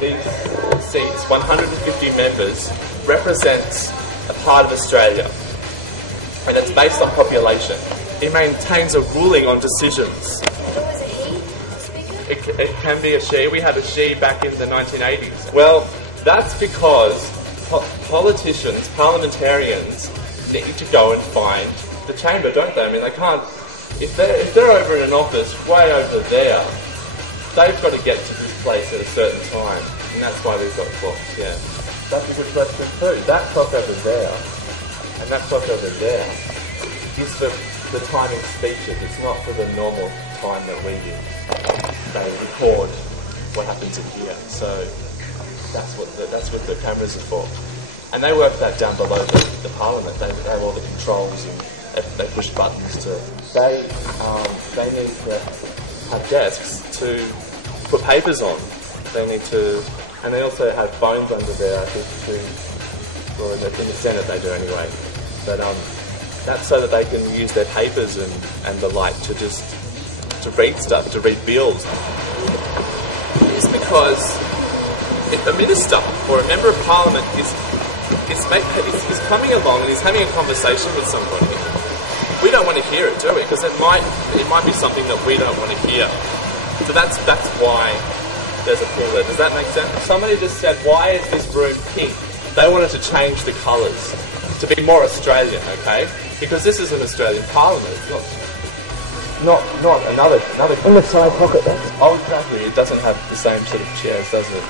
these seats, 150 members, represents a part of Australia, and it's based on population. It maintains a ruling on decisions. It can be a she. We had a she back in the 1980s. Well, that's because politicians, parliamentarians, need to go and find the chamber, don't they? I mean, they can't. If they're over in an office way over there, they've got to get to this place at a certain time, and that's why we've got clocks. Yeah, that's a good question too. That clock over there, and that clock over there, is the timing speeches. It's not for the normal time that we use. They record what happens in here, so that's what the cameras are for. And they work that down below the Parliament. They have all the controls and they push buttons to. They need to have desks to put papers on. They need to, and they also have phones under there. I think or in the Senate they do anyway. But that's so that they can use their papers and the like to read stuff, to read bills. It's because if a minister or a member of Parliament is coming along and he's having a conversation with somebody, we don't want to hear it, do we? Because it might be something that we don't want to hear. So that's why there's a pool there. Does that make sense? Somebody just said, why is this room pink? They wanted to change the colours to be more Australian, okay? Because this is an Australian Parliament. It's not another. In the side pocket, then. Oh, exactly. It doesn't have the same sort of chairs, does it?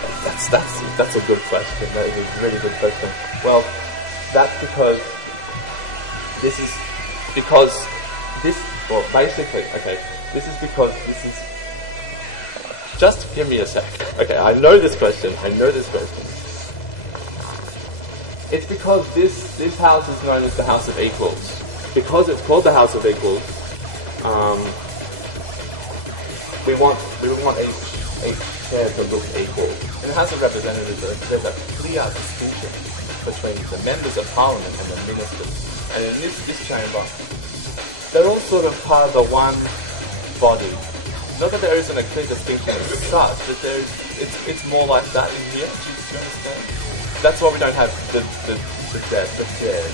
That's a good question. That is a really good question. Well, that's because this is because just give me a sec. Okay, I know this question. It's because this house is known as the House of Equals. Because it's called the House of Equals, we want each chair to look equal. In the House of Representatives, there's a clear distinction between the members of Parliament and the ministers. And in this chamber, they're all sort of part of the one body. Not that there isn't a clear distinction as such, but it's more like that in here. Do you understand? That's why we don't have the chairs,